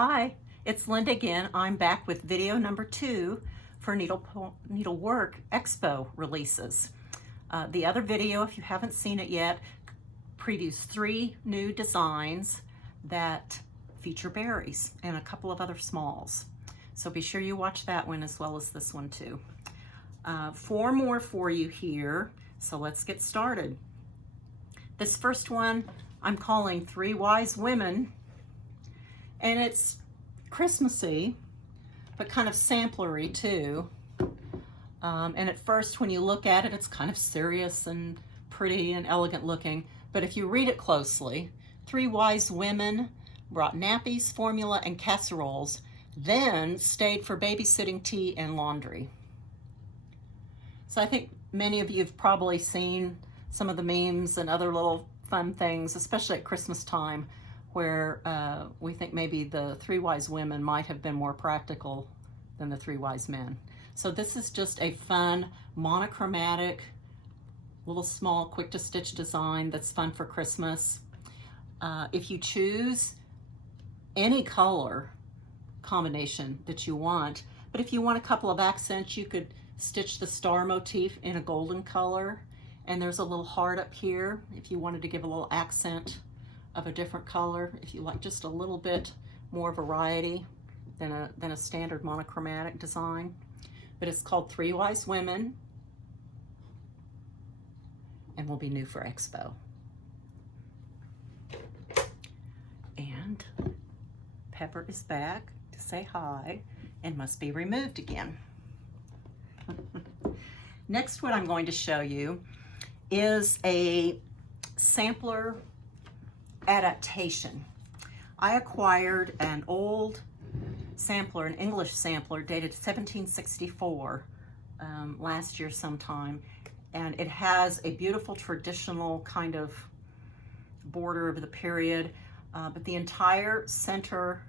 Hi, it's Linda again. I'm back with video number 2 for Needlework Expo releases. The other video, if you haven't seen it yet, previews 3 new designs that feature berries and a couple of other smalls. So be sure you watch that one as well as this one too. 4 more for you here, so let's get started. This first one I'm calling 3 Wise Women. And it's Christmassy, but kind of samplery too. And at first when you look at it, it's kind of serious and pretty and elegant looking. But if you read it closely, 3 wise women brought nappies, formula, and casseroles, then stayed for babysitting, tea, and laundry. So I think many of you have probably seen some of the memes and other little fun things, especially at Christmas time, where we think maybe the 3 wise women might have been more practical than the 3 wise men. So this is just a fun, monochromatic, little small, quick to stitch design that's fun for Christmas. If you choose any color combination that you want, but if you want a couple of accents, you could stitch the star motif in a golden color, and there's a little heart up here if you wanted to give a little accent of a different color, if you like just a little bit more variety than a standard monochromatic design. But it's called 3 Wise Women and will be new for Expo. And Pepper is back to say hi and must be removed again. Next, what I'm going to show you is a sampler adaptation. I acquired an old sampler, an English sampler dated 1764 last year sometime, and it has a beautiful traditional kind of border of the period, but the entire center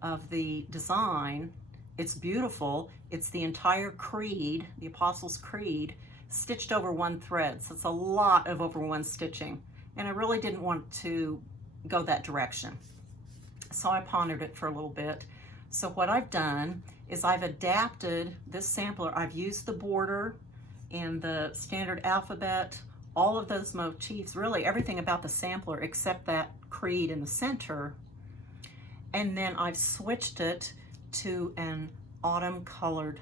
of the design, it's beautiful. It's the entire creed, the Apostles' Creed, stitched over one thread. So it's a lot of over one stitching. And I really didn't want to go that direction. So I pondered it for a little bit. So what I've done is I've adapted this sampler. I've used the border and the standard alphabet, all of those motifs, really everything about the sampler except that creed in the center. And then I've switched it to an autumn colored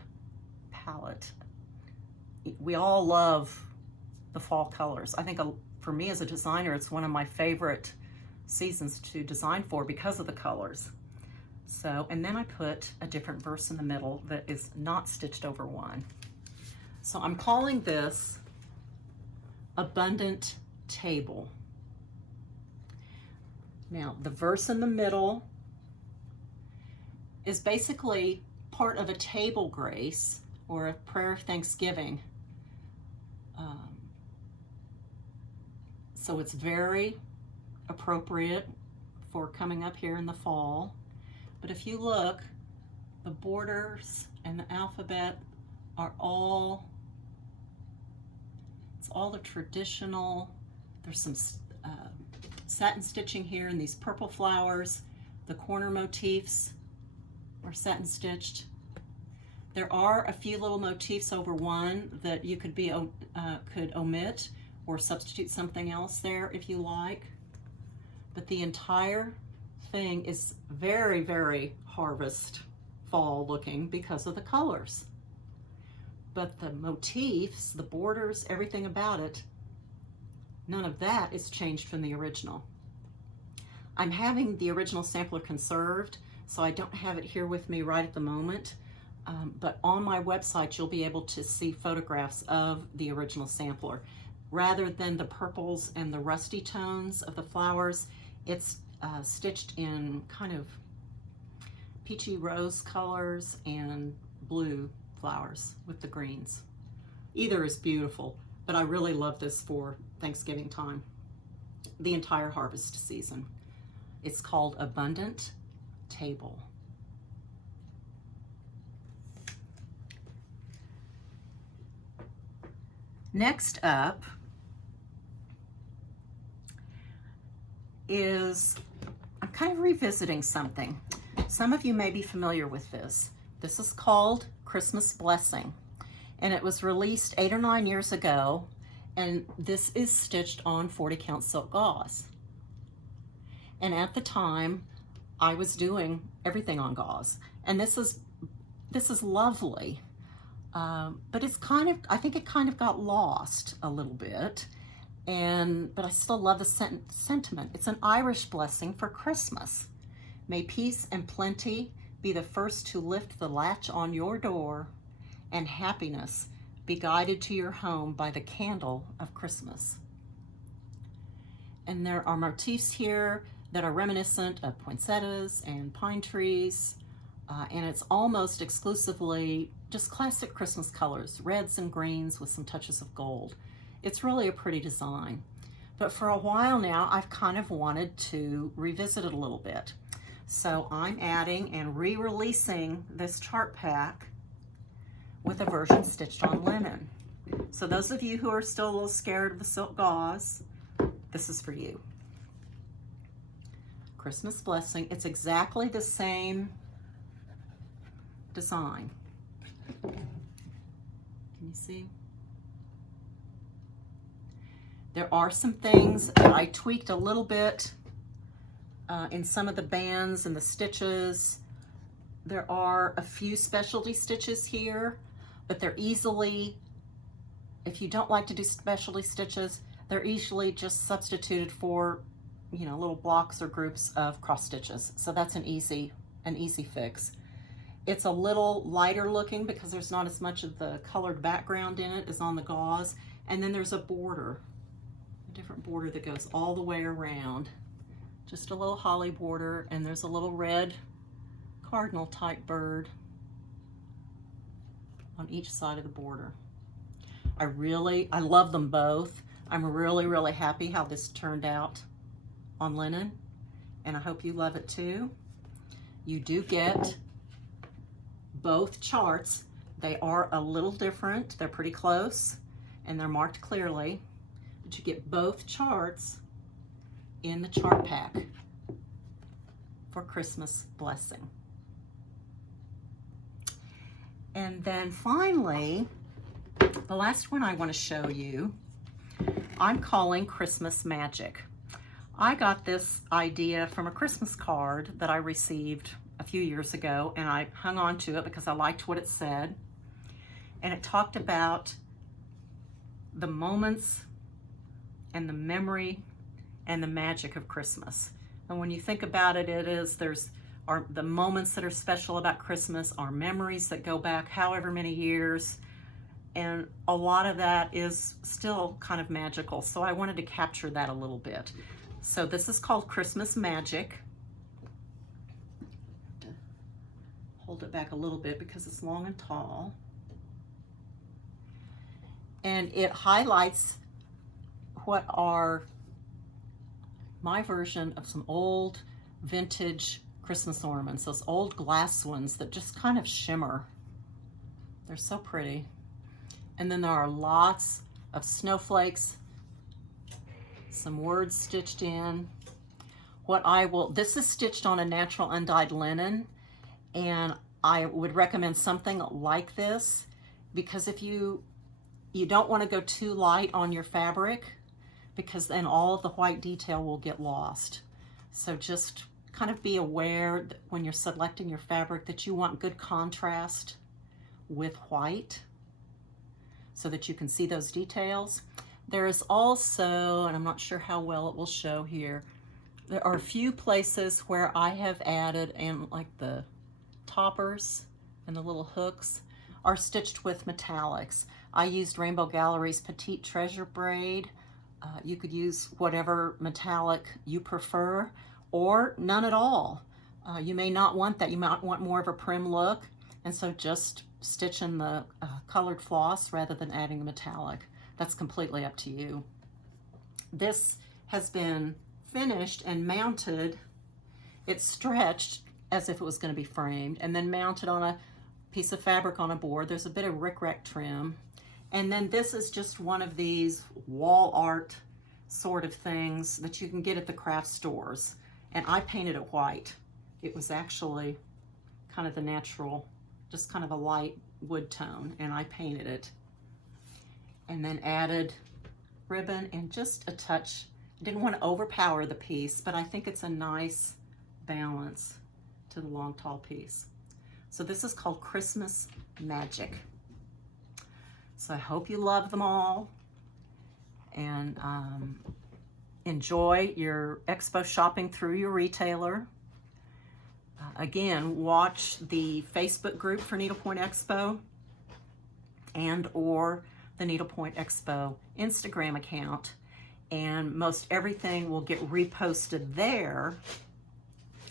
palette. We all love the fall colors. I think for me as a designer, it's one of my favorite seasons to design for because of the colors. So, and then I put a different verse in the middle that is not stitched over one. So I'm calling this Abundant Table. Now, the verse in the middle is basically part of a table grace or a prayer of thanksgiving. So it's very appropriate for coming up here in the fall. But if you look, the borders and the alphabet are all, it's all the traditional. There's some satin stitching here and these purple flowers. The corner motifs are satin stitched. There are a few little motifs over one that you could omit or substitute something else there if you like. But the entire thing is very, very harvest fall looking because of the colors. But the motifs, the borders, everything about it, none of that is changed from the original. I'm having the original sampler conserved, so I don't have it here with me right at the moment. But on my website, you'll be able to see photographs of the original sampler. Rather than the purples and the rusty tones of the flowers, it's stitched in kind of peachy rose colors and blue flowers with the greens. Either is beautiful, but I really love this for Thanksgiving time, the entire harvest season. It's called Abundant Table. Next up is I'm kind of revisiting something. Some of you may be familiar with this. This is called Christmas Blessing, and it was released 8 or 9 years ago, and this is stitched on 40 count silk gauze. And at the time, I was doing everything on gauze, and this is lovely, but it's kind of, I think it kind of got lost a little bit, but I still love the sentiment. It's an Irish blessing for Christmas. May peace and plenty be the first to lift the latch on your door, and happiness be guided to your home by the candle of Christmas. And there are motifs here that are reminiscent of poinsettias and pine trees, and it's almost exclusively just classic Christmas colors, reds and greens with some touches of gold. It's really a pretty design. But for a while now, I've kind of wanted to revisit it a little bit. So I'm adding and re-releasing this chart pack with a version stitched on linen. So those of you who are still a little scared of the silk gauze, this is for you. Christmas Blessing. It's exactly the same design. Can you see? There are some things that I tweaked a little bit in some of the bands and the stitches. There are a few specialty stitches here, but they're easily, if you don't like to do specialty stitches, they're easily just substituted for, you know, little blocks or groups of cross stitches. So that's an easy fix. It's a little lighter looking because there's not as much of the colored background in it as on the gauze. And then there's a border, a different border that goes all the way around. Just a little holly border, and there's a little red cardinal type bird on each side of the border. I love them both. I'm really happy how this turned out on linen, and I hope you love it too. You do get both charts. They are a little different. They're pretty close, and they're marked clearly, but you get both charts in the chart pack for Christmas Blessing. And then finally, the last one I want to show you, I'm calling Christmas Magic. I got this idea from a Christmas card that I received a few years ago, and I hung on to it because I liked what it said. And it talked about the moments and the memory and the magic of Christmas. And when you think about it, there's the moments that are special about Christmas, are memories that go back however many years, and a lot of that is still kind of magical. So I wanted to capture that a little bit. So this is called Christmas Magic. I have to hold it back a little bit because it's long and tall. And it highlights what are my version of some old vintage Christmas ornaments, those old glass ones that just kind of shimmer. They're so pretty. And then there are lots of snowflakes, some words stitched in. This is stitched on a natural undyed linen, and I would recommend something like this because if you don't want to go too light on your fabric, because then all of the white detail will get lost. So just kind of be aware that when you're selecting your fabric that you want good contrast with white so that you can see those details. There is also, and I'm not sure how well it will show here, there are a few places where I have added, and like the toppers and the little hooks are stitched with metallics. I used Rainbow Gallery's Petite Treasure braid. You could use whatever metallic you prefer, or none at all. You may not want that. You might want more of a prim look, and so just stitch in the colored floss rather than adding the metallic. That's completely up to you. This has been finished and mounted. It's stretched as if it was going to be framed, and then mounted on a piece of fabric on a board. There's a bit of rickrack trim. And then this is just one of these wall art sort of things that you can get at the craft stores. and I painted it white. It was actually kind of the natural, just kind of a light wood tone, and I painted it. And then added ribbon and just a touch. I didn't want to overpower the piece, but I think it's a nice balance to the long, tall piece. So this is called Christmas Magic. So I hope you love them all, and enjoy your expo shopping through your retailer. Again, watch the Facebook group for Needlepoint Expo and or the Needlepoint Expo Instagram account, and most everything will get reposted there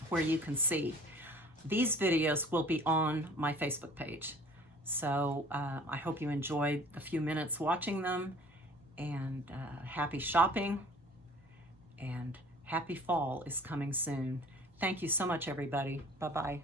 where you can see. These videos will be on my Facebook page. So I hope you enjoyed the few minutes watching them, and happy shopping, and happy fall is coming soon. Thank you so much, everybody. Bye-bye.